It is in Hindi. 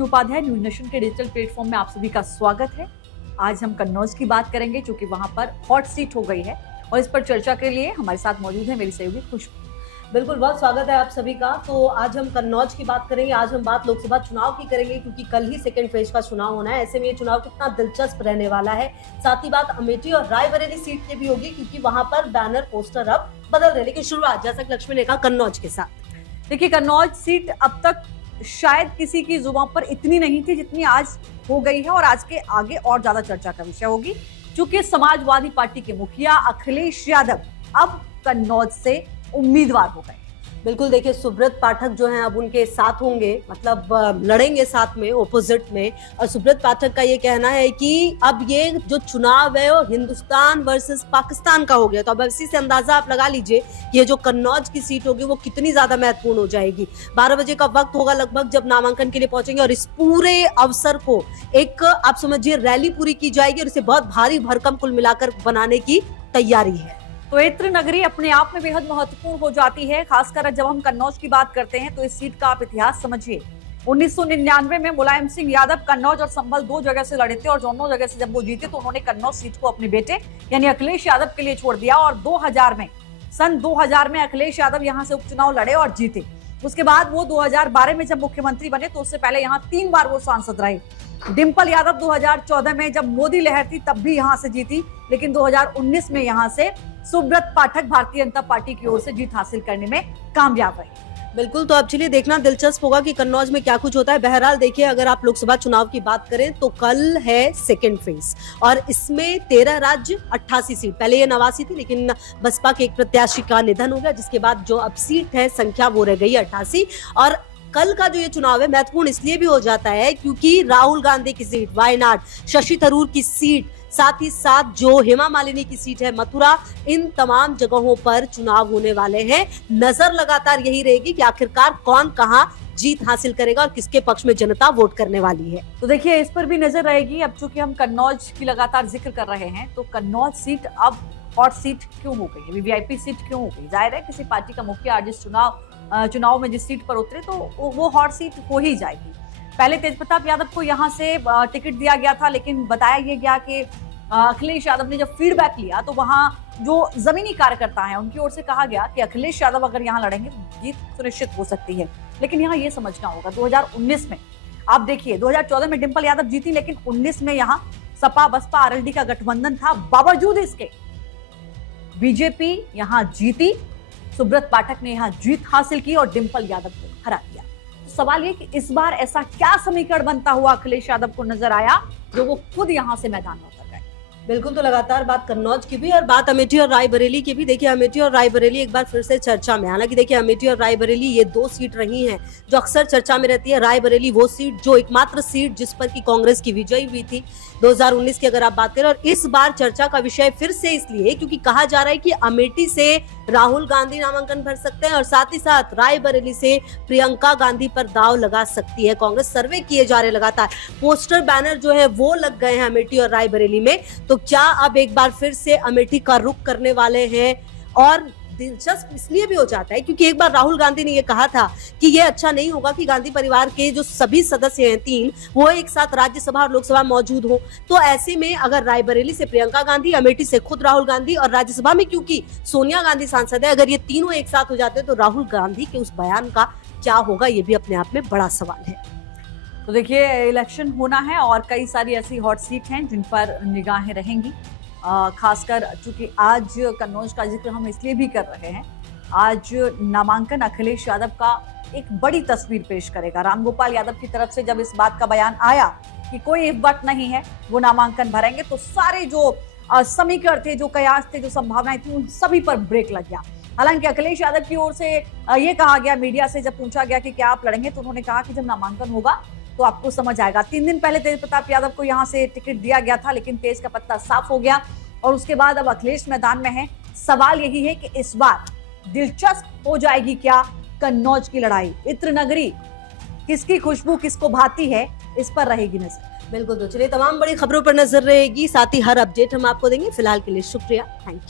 उपाध्याय न्यूज नेशन के डिजिटल प्लेटफॉर्म में आप सभी का स्वागत है। आज हम कन्नौज की बात करेंगे क्योंकि वहां पर हॉट सीट हो गई है और इस पर चर्चा के लिए हमारे साथ मौजूद है मेरी सहयोगी खुशबू। बिल्कुल, बहुत स्वागत है आप सभी का। तो आज हम कन्नौज की बात करेंगे। आज हम बात लोकसभा चुनाव की करेंगे क्योंकि कल ही सेकंड फेज का चुनाव होना है। ऐसे में ये चुनाव कितना दिलचस्प रहने वाला है। साथ ही बात अमेठी और रायबरेली सीट की भी होगी क्योंकि वहां पर बैनर पोस्टर अब बदल रहे। लेकिन शुरुआत जैसा कि लक्ष्मी ने कहा कन्नौज के साथ। देखिए, कन्नौज सीट अब तक शायद किसी की जुबान पर इतनी नहीं थी जितनी आज हो गई है और आज के आगे और ज्यादा चर्चा का विषय होगी क्योंकि समाजवादी पार्टी के मुखिया अखिलेश यादव अब कन्नौज से उम्मीदवार हो गए। बिल्कुल, देखिए सुब्रत पाठक जो हैं अब उनके साथ होंगे, मतलब लड़ेंगे साथ में ऑपोजिट में। और सुब्रत पाठक का ये कहना है कि अब ये जो चुनाव है वो हिंदुस्तान वर्सेस पाकिस्तान का हो गया। तो अब इसी से अंदाजा आप लगा लीजिए ये जो कन्नौज की सीट होगी वो कितनी ज्यादा महत्वपूर्ण हो जाएगी। 12 बजे का वक्त होगा लगभग जब नामांकन के लिए पहुंचेंगे और इस पूरे अवसर को एक आप समझिए रैली पूरी की जाएगी और इसे बहुत भारी भरकम कुल मिलाकर बनाने की तैयारी है। तो इत्र नगरी अपने आप में बेहद महत्वपूर्ण हो जाती है, खासकर जब हम कन्नौज की बात करते हैं तो इस सीट का आप इतिहास समझिए। 1999 में मुलायम सिंह यादव कन्नौज और संभल 2 जगह से लड़े थे और दोनों जगह से जब वो जीते तो उन्होंने कन्नौज सीट को अपने बेटे यानी अखिलेश यादव के लिए छोड़ दिया और 2000 में अखिलेश यादव यहाँ से उपचुनाव लड़े और जीते। उसके बाद वो 2012 में जब मुख्यमंत्री बने तो उससे पहले यहाँ 3 बार वो सांसद रहे। डिंपल यादव 2014 में जब मोदी लहर थी तब भी यहाँ से जीती, लेकिन 2019 में यहाँ से सुब्रत पाठक भारतीय जनता पार्टी की ओर से जीत हासिल करने में कामयाब रही। बिल्कुल, तो अब चलिए देखना दिलचस्प होगा कि कन्नौज में क्या कुछ होता है। बहरहाल देखिए, अगर आप लोकसभा चुनाव की बात करें तो कल है सेकेंड फेज और इसमें 13 राज्य 88 सीट। पहले ये 89 थी लेकिन बसपा के एक प्रत्याशी का निधन हो गया जिसके बाद जो अब सीट है संख्या वो रह गई 88। और कल का जो ये चुनाव है महत्वपूर्ण इसलिए भी हो जाता है क्योंकि राहुल गांधी की सीट वायनाड, शशि थरूर की सीट, साथ ही साथ जो हेमा मालिनी की सीट है मथुरा, इन तमाम जगहों पर चुनाव होने वाले हैं। नजर लगातार यही रहेगी कि आखिरकार कौन कहां जीत हासिल करेगा और किसके पक्ष में जनता वोट करने वाली है। तो देखिए, इस पर भी नजर रहेगी। अब चूंकि हम कन्नौज की लगातार जिक्र कर रहे हैं तो कन्नौज सीट अब हॉट सीट क्यों हो गई है, वीवीआईपी सीट क्यों हो गई? जाहिर है किसी पार्टी का मुखिया आज जिस चुनाव में जिस सीट पर उतरे तो वो हॉट सीट हो ही जाएगी। पहले तेजप्रताप यादव को यहाँ से टिकट दिया गया था, लेकिन बताया ये गया कि अखिलेश यादव ने जब फीडबैक लिया तो वहां जो जमीनी कार्यकर्ता हैं उनकी ओर से कहा गया कि अखिलेश यादव अगर यहाँ लड़ेंगे तो जीत सुनिश्चित हो सकती है। लेकिन यहाँ ये समझना होगा 2019 में आप देखिए, 2014 में डिंपल यादव जीती लेकिन 19 में यहाँ सपा बसपा आरएलडी का गठबंधन था। बावजूद इसके बीजेपी यहाँ जीती, सुब्रत पाठक ने यहाँ जीत हासिल की और डिंपल यादव को हरा दिया। तो सवाल ये कि इस बार ऐसा क्या समीकरण बनता हुआ अखिलेश यादव को नजर आया जो वो खुद यहाँ से मैदान में उतर गए? बिल्कुल, तो लगातार बात कन्नौज की भी और बात अमेठी और रायबरेली की भी। देखिए, अमेठी और रायबरेली एक बार फिर से चर्चा में। हालांकि देखिए, अमेठी और रायबरेली ये 2 सीट रही हैं जो अक्सर चर्चा में रहती है। रायबरेली वो सीट जो एकमात्र सीट जिस पर की कांग्रेस की विजयी हुई थी 2019 की अगर आप बात करें। और इस बार चर्चा का विषय फिर से इसलिए क्योंकि कहा जा रहा है कि अमेठी से राहुल गांधी नामांकन भर सकते हैं और साथ ही साथ रायबरेली से प्रियंका गांधी पर दाव लगा सकती है कांग्रेस। सर्वे किए जा रहे लगातार, पोस्टर बैनर जो है वो लग गए हैं अमेठी और रायबरेली में। तो क्या अब एक बार फिर से अमेठी का रुख करने वाले हैं? और दिलचस्प इसलिए भी हो जाता है क्योंकि एक बार राहुल गांधी ने ये कहा था कि ये अच्छा नहीं होगा कि गांधी परिवार के जो सभी सदस्य हैं 3 वो एक साथ राज्यसभा और लोकसभा मौजूद हो। तो ऐसे में अगर रायबरेली से प्रियंका गांधी, अमेठी से खुद राहुल गांधी और राज्यसभा में क्योंकि सोनिया गांधी सांसद है, अगर ये तीनों एक साथ हो जाते हैं तो राहुल गांधी के उस बयान का क्या होगा, ये भी अपने आप में बड़ा सवाल है। तो देखिए, इलेक्शन होना है और कई सारी ऐसी हॉट सीट हैं जिन पर निगाहें रहेंगी। खासकर चूंकि आज कन्नौज का जिक्र हम इसलिए भी कर रहे हैं, आज नामांकन अखिलेश यादव का एक बड़ी तस्वीर पेश करेगा। रामगोपाल यादव की तरफ से जब इस बात का बयान आया कि कोई इफ बट नहीं है, वो नामांकन भरेंगे, तो सारे जो समीकरण थे, जो कयास थे, जो संभावनाएं थी, उन सभी पर ब्रेक लग गया। हालांकि अखिलेश यादव की ओर से ये कहा गया, मीडिया से जब पूछा गया कि क्या आप लड़ेंगे, तो उन्होंने कहा कि जब नामांकन होगा तो आपको समझ आएगा। 3 दिन पहले तेजप्रताप यादव को यहाँ से टिकट दिया गया था लेकिन तेज का पत्ता साफ हो गया और उसके बाद अब अखिलेश मैदान में है। सवाल यही है कि इस बार दिलचस्प हो जाएगी क्या कन्नौज की लड़ाई? इत्र नगरी किसकी खुशबू किसको भाती है, इस पर रहेगी नजर। बिल्कुल, तो चलिए तमाम बड़ी खबरों पर नजर रहेगी, साथ ही हर अपडेट हम आपको देंगे। फिलहाल के लिए शुक्रिया, थैंक यू।